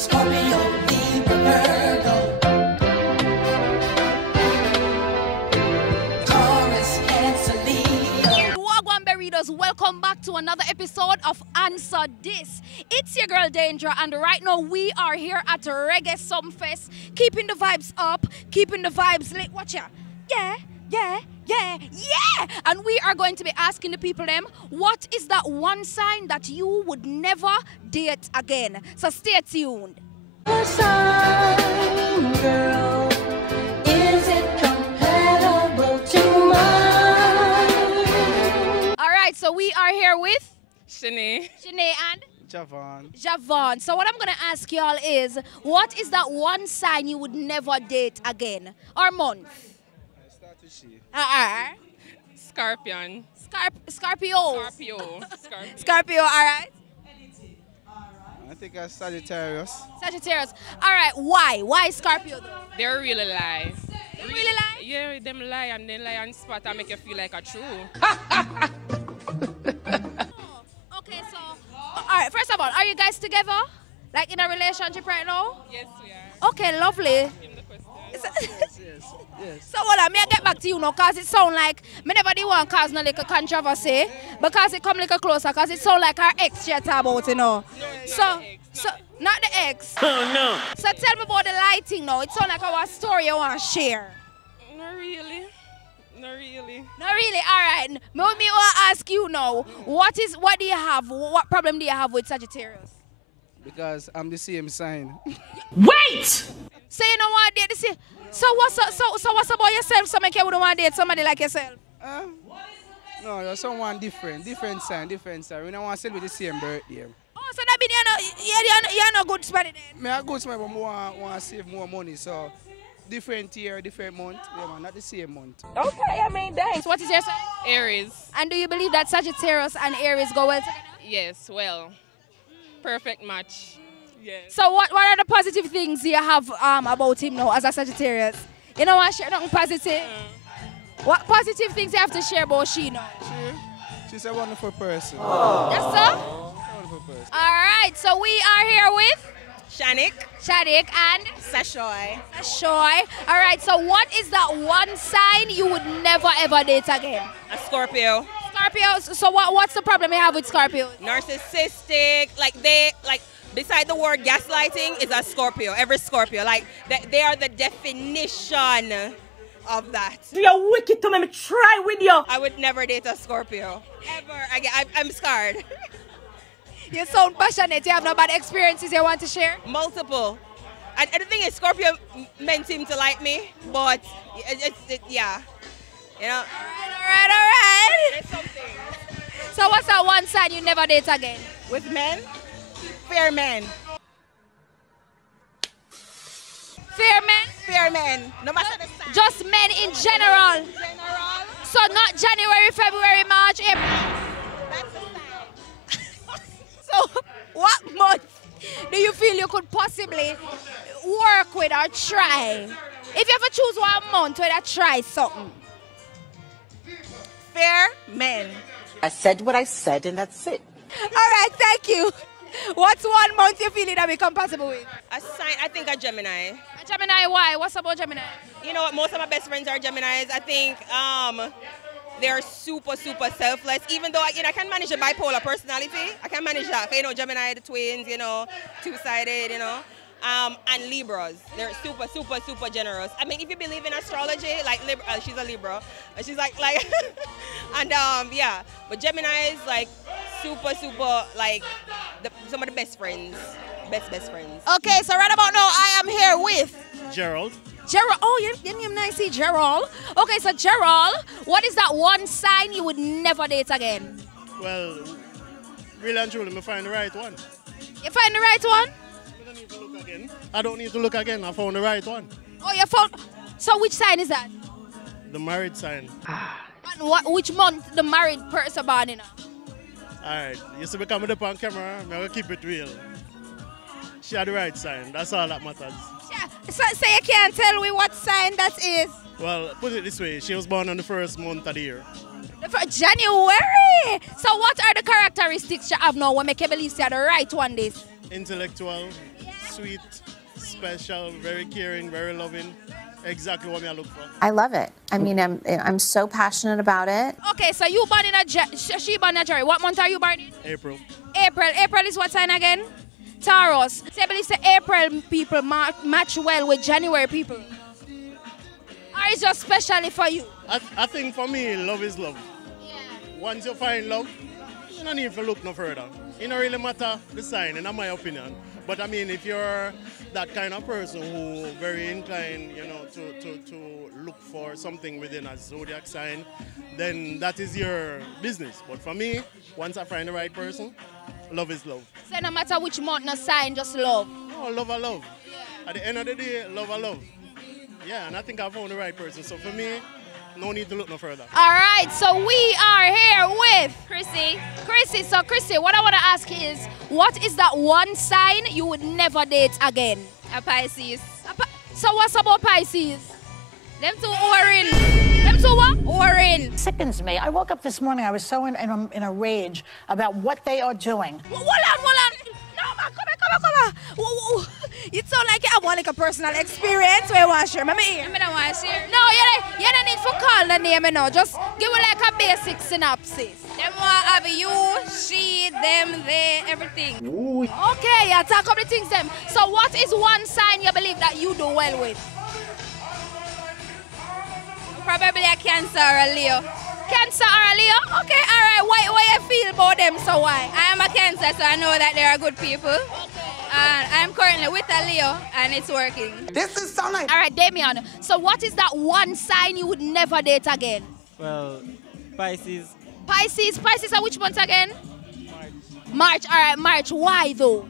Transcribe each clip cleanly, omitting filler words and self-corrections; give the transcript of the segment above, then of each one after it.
Scorpio, Libra, Virgo, Taurus, Cancer, Leo. Wagwan Berritos, welcome back to another episode of Answer This. It's your girl Danger, and right now we are here at Reggae Sumfest, keeping the vibes up, keeping the vibes lit. Watch ya. Yeah. And we are going to be asking the people them, what is that one sign that you would never date again? So stay tuned. What sign, girl, is it compatible to mine? All right, so we are here with Shanae and Javon. So what I'm going to ask y'all is, what is that one sign you would never date again? Or month? Scorpion. Scorpio, all right. I think I'm Sagittarius. All right, why Scorpio though? They really lie. They really lie? Yeah, them lie and they lie on spot and make you feel like a true. Okay, so all right, first of all, are you guys together? Like in a relationship right now? Yes, we are. Okay, lovely. Give the question. Yes. So what I get back to you now, cause it sound like me never did want cause no little controversy, because it come little closer, cause it sound like our ex chat about, you know. Not the ex. Oh no. So tell me about the lighting now. It sound like our story you want to share. Not really. Not really. All right. Me want to ask you now. What do you have? What problem do you have with Sagittarius? Because I'm the same sign. Wait! So you don't want to date the same. So what's about yourself? So make you wouldn't want to date somebody like yourself? No, there's someone different sign. We don't want to celebrate the same birthday. Oh, so that means you're not good spot then? Me a good spot, but I want to save more money. So different year, different month. Yeah, man, not the same month. Okay, I mean, thanks. What is your sign? Aries. And do you believe that Sagittarius and Aries go well together? Yes, well. Perfect match. Yes. So what are the positive things you have about him now as a Sagittarius? You know what, share nothing positive? What positive things you have to share about she now? She's a wonderful person. Yes, sir? Wonderful person. All right, so we are here with Shanik and Sashoy. Shoy. All right, so what is that one sign you would never ever date again? A Scorpio. Scorpios. So what's the problem you have with Scorpios? Narcissistic, beside the word gaslighting is a Scorpio. Every Scorpio, they are the definition of that. You're wicked to me try with you. I would never date a Scorpio. Ever. I'm scarred. You sound passionate. You have no bad experiences you want to share? Multiple. And the thing is, Scorpio men seem to like me, but yeah. You know? All right. There's something. So what's that one sign you never date again? With men? Fair men. Fair men? Fair men. No matter the sign. Just men in general. So not January, February, March, April. That's the sign. So what month do you feel you could possibly work with or try? If you ever choose one month where you try something. Fair men. I said what I said and that's it. All right, thank you. What's one month you feel that we compatible with? A sign, I think a Gemini. A Gemini, why? What's about Gemini? You know what, most of my best friends are Geminis. I think they're super selfless. Even though I can manage a bipolar personality, I can manage that. You know, Gemini, the twins, you know, two-sided, you know. And Libras, they're super generous. I mean, if you believe in astrology, like she's a Libra, and she's like, and yeah. But Gemini is like super some of the best friends, best friends. Okay, so right about now I am here with Gerald. Oh, your name nice, Gerald. Okay, so Gerald, what is that one sign you would never date again? Well, really and truly, I find the right one. You find the right one? I don't need to look again. I found the right one. Oh, you found. So which sign is that? The married sign. And which month the married person born in? Alright, you see me coming up on camera, I'm going to keep it real. She had the right sign, that's all that matters. Yeah. So you can't tell me what sign that is? Well, put it this way, she was born on the first month of the year. January! So what are the characteristics you have now what make you believe you're the right one this? Intellectual, sweet, special, very caring, very loving. Exactly what I look for. I love it. I mean, I'm so passionate about it. Okay, so you born in a she born in a January. What month are you born in? April. April. April is what sign again? Taurus. So I believe the April people match well with January people. Or it's just specially for you? I think for me, love is love. Yeah. Once you find love, you don't need to look no further. It don't really matter the sign, in my opinion. But I mean, if you're that kind of person who very inclined, you know, to look for something within a zodiac sign, then that is your business. But for me, once I find the right person, love is love. So no matter which month, no sign, just love. Oh, love I love. At the end of the day, love I love. Yeah, and I think I found the right person. So for me, no need to look no further. All right, so we are here with Chrissy. So Chrissy, what I want to ask is, what is that one sign you would never date again? A Pisces. So what's about Pisces? Them two orange. Them two what? Orange. Sickens me. I woke up this morning, I was so in a rage about what they are doing. Hold on. No, man, come on. You sound like you have one like a personal experience where you want to share. Remember here? I don't want to share. No, you don't need to call the name, you know. Just give me like a basic synopsis. Them want have you, she, them, they, everything. Ooh. Okay, yeah, talk about the things them. So what is one sign you believe that you do well with? Probably a Cancer or a Leo. Cancer or a Leo? Okay, all right. Why you feel about them, so why? I am a Cancer, so I know that they are good people. And I'm currently with a Leo, and it's working. This is so nice. All right, Damien. So what is that one sign you would never date again? Well, Pisces. Pisces are which month again? March. All right, March. Why though?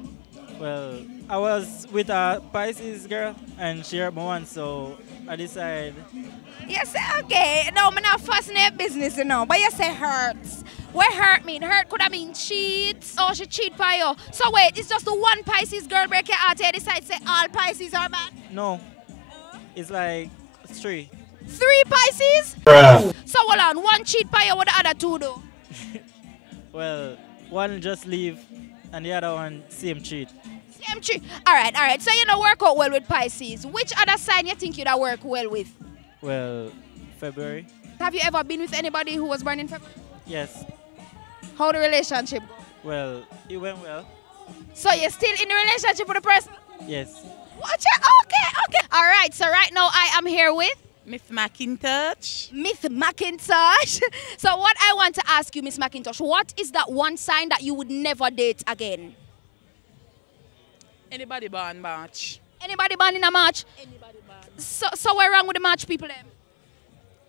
Well, I was with a Pisces girl, and she hurt me once, so I decided. Yes, okay. No, I'm not fascinated business, you know. But you say hurts. What hurt mean? Hurt could have been cheat. Oh, she cheat by you. So wait, it's just the one Pisces girl break your heart here decide say all Pisces are bad? No. It's like 3. 3 Pisces? So hold on, one cheat by you, what the other 2 do? Well, one just leave, and the other one same cheat. Same cheat. All right. So you don't work out well with Pisces. Which other sign you think you'd work well with? Well, February. Have you ever been with anybody who was born in February? Yes. How the relationship go? Well, it went well. So you're still in the relationship with the person? Yes. Watch it. Okay. All right. So right now I am here with Miss McIntosh. Miss McIntosh. So what I want to ask you, Miss McIntosh, what is that one sign that you would never date again? Anybody born March? Anybody born in a March? Anybody born. So what's wrong with the March people then?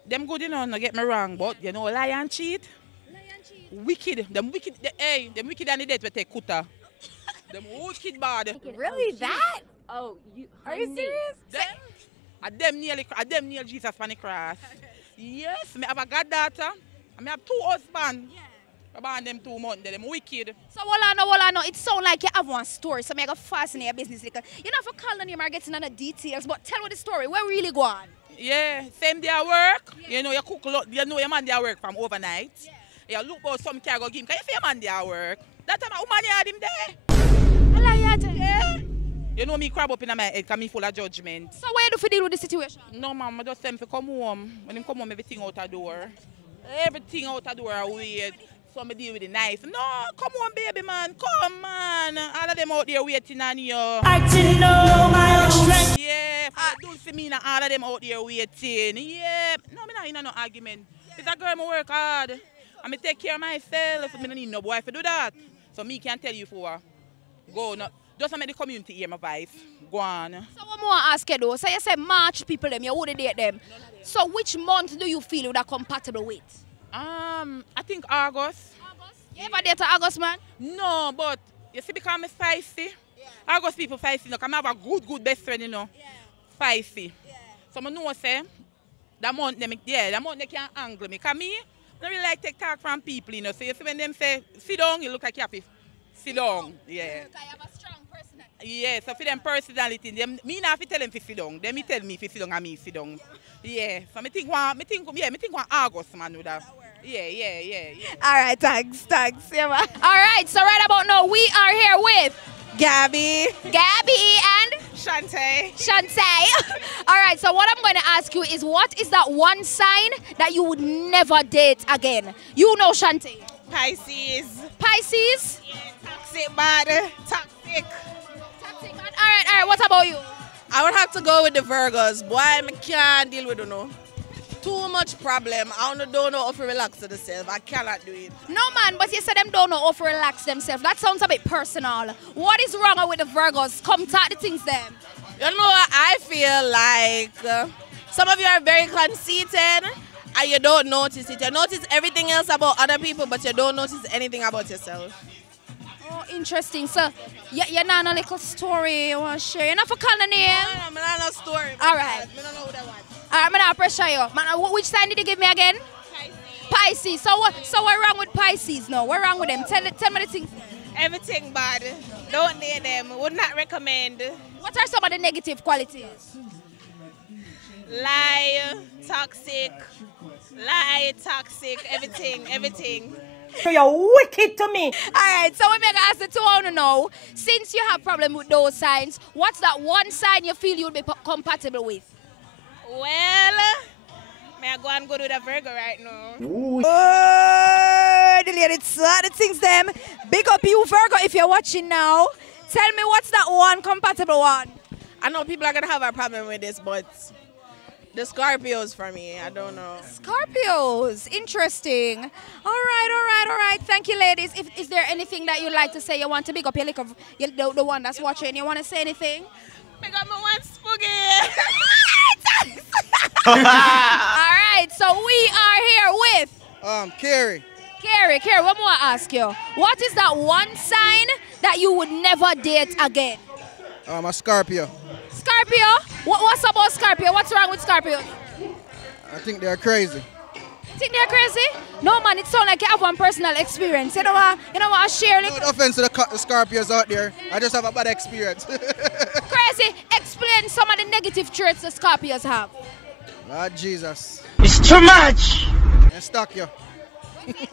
Them good, you know, don't get me wrong, but you know, lie and cheat. Wicked. Them wicked, them wicked and the dead will take kuta. Them wicked bad. Really? That? Oh, are you serious? Them near Jesus on the cross. Yes, me have a goddaughter. I have 2 husbands. I born them 2 months. Them wicked. So hold on. It sounds like you have one story, so I go fast in your business. You don't have to call the name or get into the details, but tell me the story. Where really go on? Yeah, same day I work. Yeah. You know, you cook a lot. You know your man there work from overnight. Yeah. You look about some cargo give him. Can you see your man there work? That time a woman had him there. Yeah. You know me crab up in my head because me full of judgment. So what you do for deal with the situation? No, ma'am. I just tell him to come home. When him come home, everything out the door. Everything out the door are weird. So I deal with it nice. No, come on, baby, man. Come, man. All of them out there waiting on you. I didn't know my own strength. Yeah, don't see me now. All of them out there waiting. Yeah. No, I'm not in no argument. It's a girl, I work hard. I take care of myself. I don't need no boy to do that. So me can tell you for go. No, just make the community hear my voice. Go on. So what more I ask you though? So you say March people them, you wouldn't date them. So which month do you feel you are compatible with? I think August. You ever date August, man? No, but you see, because I'm spicy. Yeah. August people spicy, you know, because I have a good best friend, you know. Yeah. Spicy. Yeah. So I know, say, that month they can angle me. Because me, I don't really like take talk from people, you know. So you see when them say, sit down, you look like you happy. Sit down. Yeah. Because you have a strong personality. Yeah, so for them personality, me not have to tell them to sit down. Then me tell me to sit down and me sit down. Yeah. So I think one August, man, with that. Yeah. All right, thanks. Yeah, man. All right, so right about now, we are here with Gabby. Gabby and Shantae. Shantae. All right, so what I'm going to ask you is, what is that one sign that you would never date again? You know Shantae. Pisces. Pisces? Yeah, toxic bad. Toxic. Toxic bad. All right, what about you? I would have to go with the Virgos. Boy, I can't deal with it, no. Too much problem. I don't know how to relax to themselves. I cannot do it. No, man, but you said them don't know how to relax themselves. That sounds a bit personal. What is wrong with the Virgos? Come talk the things them. You know what? I feel like some of you are very conceited and you don't notice it. You notice everything else about other people, but you don't notice anything about yourself. Oh, interesting. So, you know a little story you want to share? You know for calling the name? No, I don't know story. All right. I don't know who that was. All right, I'm going to pressure you. Man, which sign did you give me again? Pisces. So what wrong with Pisces now? What's wrong with them? Tell me the things. Everything bad. Don't date them. Would not recommend. What are some of the negative qualities? Lie, toxic, everything. You're wicked to me. All right, so we make ask the two on to know, since you have problem with those signs, what's that one sign you feel you would be compatible with? Well, may I go and go to the Virgo right now? Oh, the lady the things them. Big up you, Virgo, if you're watching now. Tell me what's that one compatible one? I know people are going to have a problem with this, but the Scorpios for me, I don't know. Scorpios, interesting. All right. Thank you, ladies. Is there anything that you'd like to say? You want to big up the one that's watching? You want to say anything? Big up my one spooky. All right, so we are here with Carrie. Carrie, what more I ask you? What is that one sign that you would never date again? A Scorpio. Scorpio? What's about Scorpio? What's wrong with Scorpio? I think they're crazy. Think they're crazy? No, man, it sounds like you have one personal experience. You know what I share? No offense to the Scorpios out there. I just have a bad experience. Crazy. Explain some of the negative traits the Scorpios have. Lord Jesus. It's too much. They stalk you.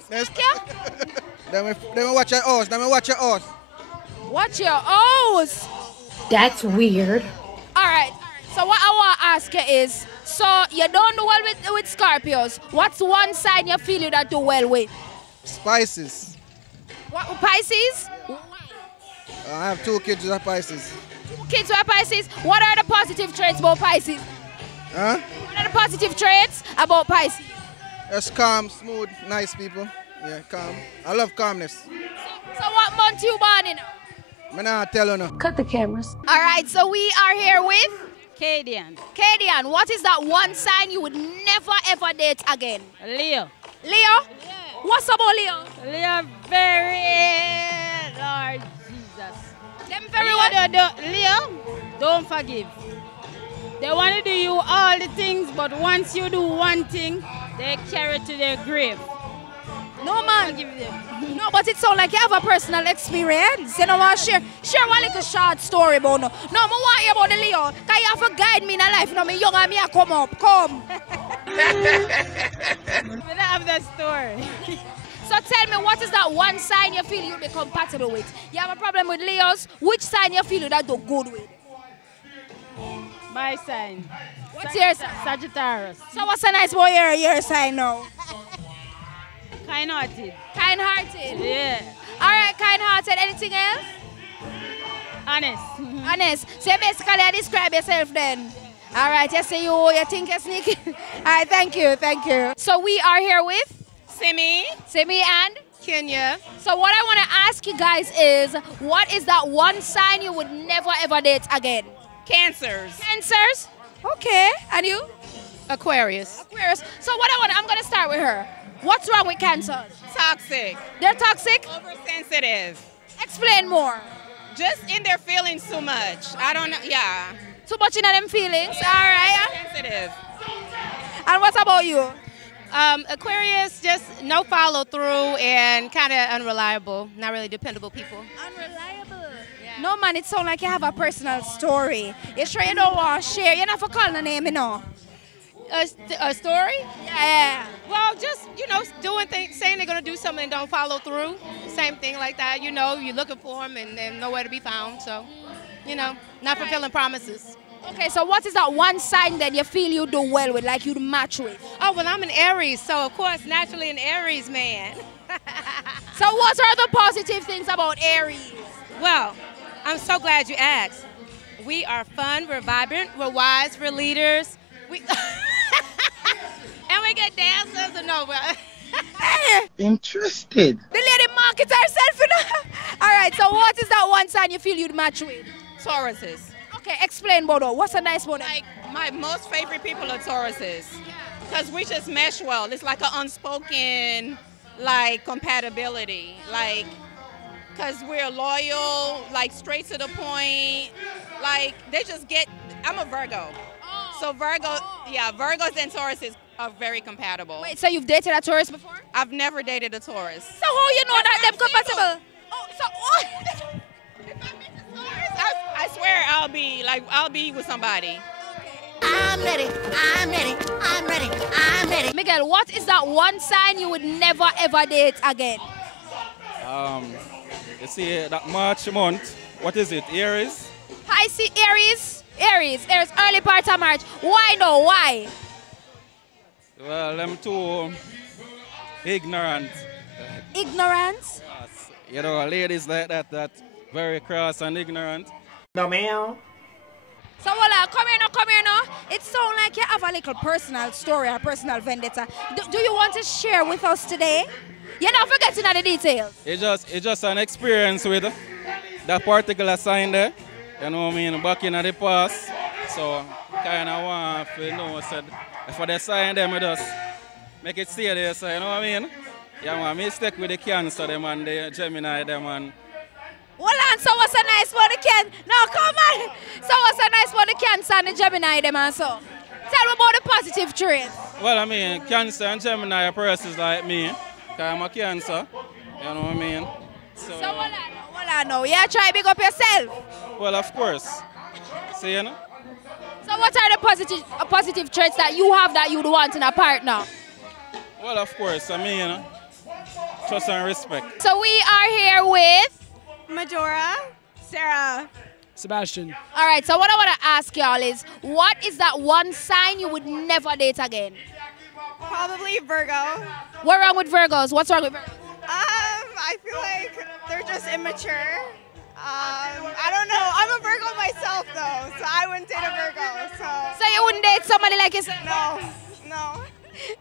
Stalk you? Then we watch your house. Watch your house. That's weird. All right. So what I want to ask you is, so you don't do well with Scorpios. What's one sign you feel you don't do well with? Spices. What, Pisces? I have 2 kids with Pisces. 2 kids with Pisces? What are the positive traits about Pisces? Huh? What are the positive traits about Pisces? Just calm, smooth, nice people. Yeah, calm. I love calmness. So what month you born in? I'm not telling you. Cut the cameras. All right, so we are here with Cadian. Cadian. What is that one sign you would never ever date again? Leo. Leo? Yeah. What's about Leo? Leo very Lord Jesus. Them very what? Leo, don't forgive. They want to do you all the things, but once you do one thing, they carry it to their grave. No, man. No, but it sounds like you have a personal experience. You know what? Share one little short story about no. No, I want you about the Leo. Because you have to guide me in life. No, me young and me a come up. Come. We don't have that story. So tell me, what is that one sign you feel you'll be compatible with? You have a problem with Leos. Which sign you feel you that do good with? My sign. What's your sign? Sagittarius. So what's a nice boy your sign now? Kind-hearted. Kind-hearted? Yeah. All right, kind-hearted. Anything else? Honest. Honest. So you basically describe yourself then. All right, you say you think you're sneaky. All right, thank you. So we are here with? Simi and? Kenya. So what I want to ask you guys is, what is that one sign you would never ever date again? Cancers. Cancers? Okay. And you? Aquarius. So I'm going to start with her. What's wrong with Cancers? Toxic. They're toxic? Oversensitive. Explain more. Just in their feelings too much. I don't know. Yeah. Too much in them feelings? Yeah, all right. Sensitive. And what about you? Aquarius, just no follow through and kind of unreliable. Not really dependable people. Unreliable? Yeah. No, man, it sounds like you have a personal story. You sure you don't want to share? You're not for calling the name, you know? A story? Yeah. Well, just, doing things, saying they're going to do something and don't follow through. Same thing like that. You're looking for them and they're nowhere to be found. So, not fulfilling promises. Okay, so what is that one sign that you feel you do well with, like you'd match with? Oh, well, I'm an Aries, so of course, naturally an Aries man. So what are the positive things about Aries? Well, I'm so glad you asked. We are fun, we're vibrant, we're wise, we're leaders. And we get dancers and no. Interested. The lady markets herself. All right, so what is that one sign you feel you'd match with? Tauruses. Okay, explain, Bodo. What's a nice one? Like, my most favorite people are Tauruses. Because we just mesh well. It's like an unspoken, compatibility. Because we're loyal, straight to the point. They just get, I'm a Virgo. So Virgos and Tauruses are very compatible. Wait, so you've dated a Taurus before? I've never dated a Taurus. So how you know that them compatible? Oh, so what? I swear I'll be with somebody. I'm ready, I'm ready, I'm ready, I'm ready. Miguel, what is that one sign you would never ever date again? You see that March month, what is it, Aries? I see Aries, early part of March. Why no, why? Well, them too ignorant. Ignorance? Ladies like that very cross and ignorant. No, ma'am. So, come here now. It sounds like you have a little personal story, a personal vendetta. Do you want to share with us today? You're not forgetting all the details. It's just an experience with that particular sign there. You know what I mean? Back in the past. So, kind of want to know, said, for the sign them, we just make it stay there, so you know what I mean? Yeah, man, me stick with the Cancer, them and the Gemini, them and... Hold on, so what's a nice for the Cancer? No, come on. So what's a nice for the Cancer and the Gemini, them and so? Tell me about the positive traits. Well, I mean, Cancer and Gemini are persons like me, because I'm a Cancer, you know what I mean? So hold on now. Yeah, try to big up yourself. Well, of course. See, you know? So what are the positive traits that you have that you'd want in a partner? Well, of course, I mean, trust and respect. So we are here with... Majora, Sarah, Sebastian. All right, so what I want to ask y'all is, what is that one sign you would never date again? Probably Virgo. What's wrong with Virgos? What's wrong with Virgos? I feel like they're just immature. I don't know. I'm a Virgo myself, though, so I wouldn't date a Virgo. So you wouldn't date somebody like yourself? No.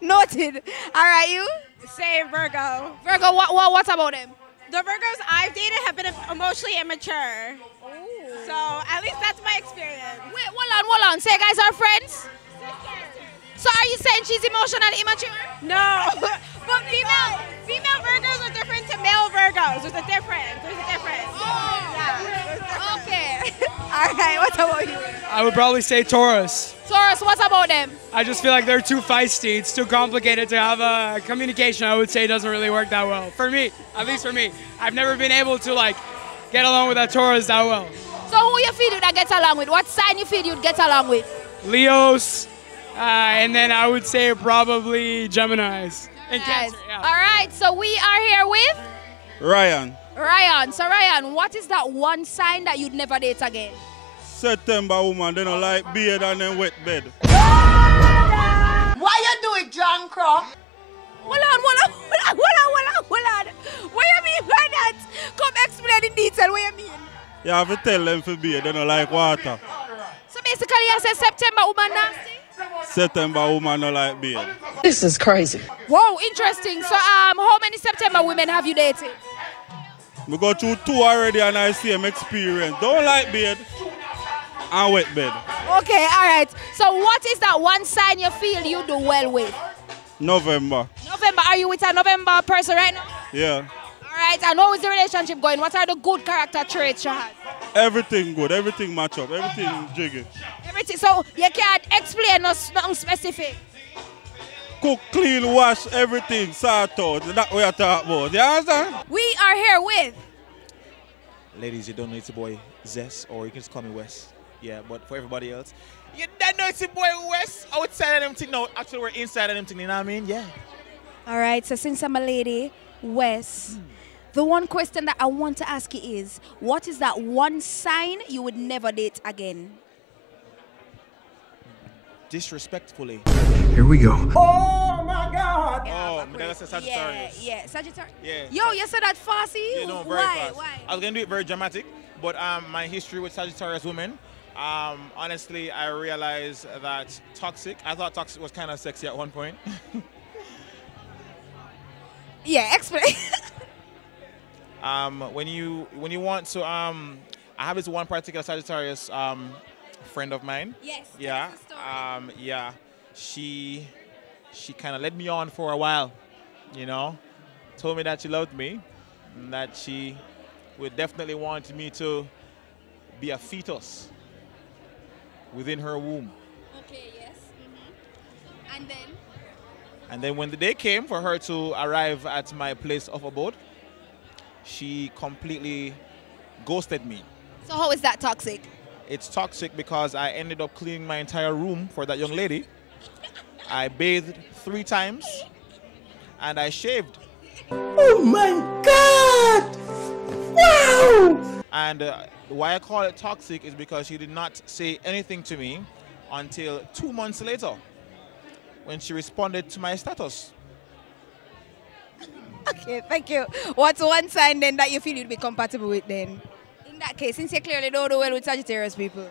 Noted. All right, you? Same Virgo. Virgo, what about him? The Virgos I've dated have been emotionally immature. Ooh. So at least that's my experience. Wait, hold on. Say you guys are friends? So are you saying she's emotionally immature? No. But female Virgos are different to male Virgos. There's a difference. Oh. Yeah. Okay. All right, what about you? I would probably say Taurus. Taurus, what about them? I just feel like they're too feisty. It's too complicated to have a communication. I would say doesn't really work that well. For me, at least for me. I've never been able to get along with a Taurus that well. So who you feel that gets along with? What sign you feel you'd get along with? Leos, and then I would say probably Geminis. And Cancer, yeah. All right, so we are here with? Ryan. So Ryan, what is that one sign that you'd never date again? September woman, they don't like beard and then wet bed. Why you do it, John Crow? Hold on. What you mean by that? Come explain in detail what you mean. You have to tell them for beard, they don't like water. So basically you say September woman nasty? September woman don't like beard. This is crazy. Whoa, interesting. So how many September women have you dated? We go through 2 already and I see them experience. Don't like beard and wet bed. Okay, all right. So what is that one sign you feel you do well with? November. Are you with a November person right now? Yeah. All right, and how is the relationship going? What are the good character traits you have? Everything good, everything match up, everything jiggy. Everything, so you can't explain nothing specific? Cook, clean, wash, everything, sort out. That's what we are talking about. You understand? We are here with... Ladies, you don't know it's a boy Zess, or you can just call me Wes. Yeah, but for everybody else, You don't know it's the boy West outside of them thing now. Actually, we're inside of them thing, you know what I mean? Yeah. All right, so since I'm a lady, Wes, the one question that I want to ask you is, what is that one sign you would never date again? disrespectfully. Here we go. Oh my God! Oh, that's a Sagittarius. Yeah, Sagittarius. Yeah. Yo, you said that fussy? You know, very Why? fast. Why? I was gonna do it very dramatic, but my history with Sagittarius women, honestly, I realized that toxic. I thought toxic was kind of sexy at one point. Yeah, explain. When you want to, I have this one particular Sagittarius friend of mine. Yes. Yeah. Yeah. She kind of led me on for a while, you know. Told me that she loved me, and that she would definitely want me to be a fetus within her womb. Okay. Yes. And then. And then when the day came for her to arrive at my place of abode, she completely ghosted me. So how is that toxic? It's toxic because I ended up cleaning my entire room for that young lady. I bathed 3 times and I shaved. Oh my God! Wow! And why I call it toxic is because she did not say anything to me until 2 months later, when she responded to my status. Okay, thank you. What's one sign then that you feel you'd be compatible with then? In that case, since you clearly don't do well with Sagittarius people.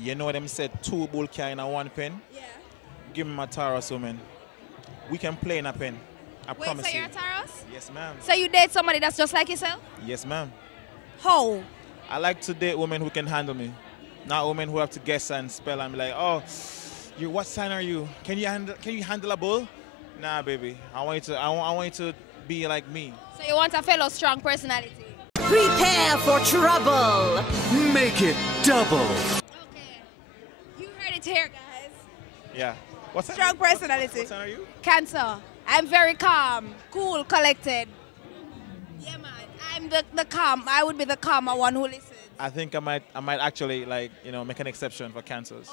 You know them said 2 bull car in a 1 pen? Yeah. Give me my Taurus woman. We can play in a pen. I promise so you. you're a Taurus? Yes, ma'am. So you date somebody that's just like yourself? Yes, ma'am. How? I like to date women who can handle me. Not women who have to guess and spell and be like, oh, what sign are you? Can you handle a bull? Nah, baby. I want you to be like me. So you want a fellow strong personality? Prepare for trouble. Make it double. Okay. You heard it here, guys. Yeah. What's that? Strong personality. What sign are you? Cancer. I'm very calm, cool, collected. Yeah, man. I'm the calm. I would be the calmer one who listens. I think I might actually make an exception for cancers.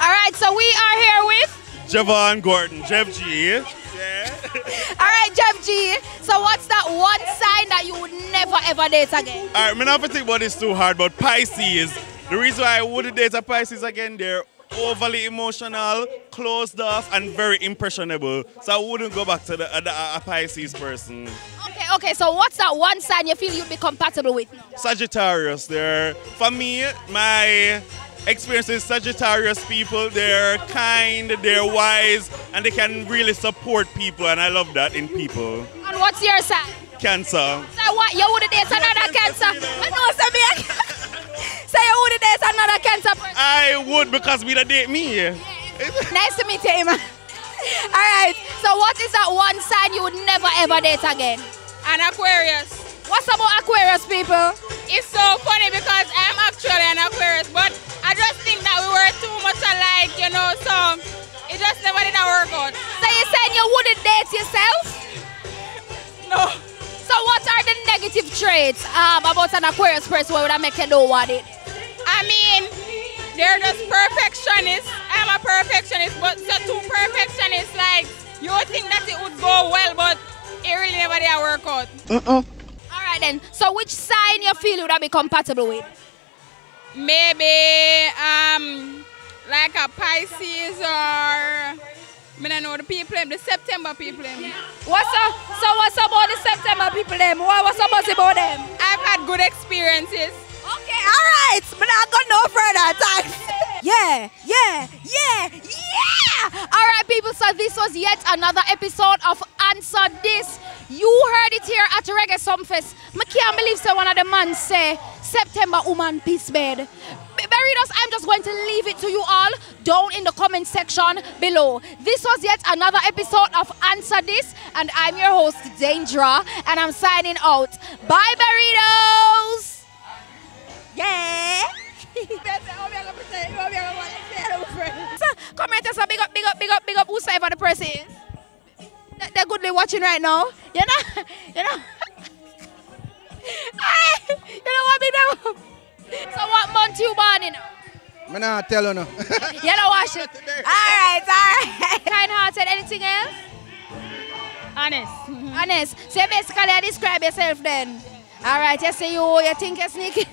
All right, so we are here with Javon Gordon, Jeff G. All right, Jeff G. So what's that one sign that you would never ever date again? All right, I'm not think about this too hard, but Pisces. The reason why I wouldn't date a Pisces again, they're overly emotional, closed off, and very impressionable. So I wouldn't go back to a Pisces person. Okay. So what's that one sign you feel you'd be compatible with? Sagittarius. For me, my experience with Sagittarius people, they're kind, they're wise, and they can really support people, and I love that in people. And what's your sign? Cancer. So what? You would date another Cancer? I know, so you would date another Cancer person? I would, because we don't date me. Yeah. Nice to meet you, man. All right. So what is that one sign you would never ever date again? An Aquarius. What's about Aquarius people? It's so funny because I'm actually an Aquarius, but I just think that we were too much alike, so it just never did work out. So you saying you wouldn't date yourself? No. So what are the negative traits about an Aquarius person where would I make you know what it is? I mean, they're just perfectionists. I'm a perfectionist, but so two perfectionists, like, you would think that it would go well, but it really never did work out. All right then. So which sign you feel would I be compatible with? Maybe like a Pisces or I don't know the people, the September people. What's about the September people them? What's about them? I've had good experiences. Okay, all right, but I got no further. Thanks. Yeah. All right, people, so this was yet another episode of Answer This. You heard it here at Reggae Sumfest. I can't believe so one of the man say, September woman peace bed. Veritas, I'm just going to leave it to you all down in the comment section below. This was yet another episode of Answer This, and I'm your host, Dandra, and I'm signing out. Bye, Burritos! Yeah! Come here, tell some big up whosoever the person is. They're goodly watching right now. You know? You know what, big them? I'm not telling you. You don't wash it. All right. Kind-hearted, anything else? Honest. Honest. So basically, I describe yourself then. All right, you say you think you're sneaky.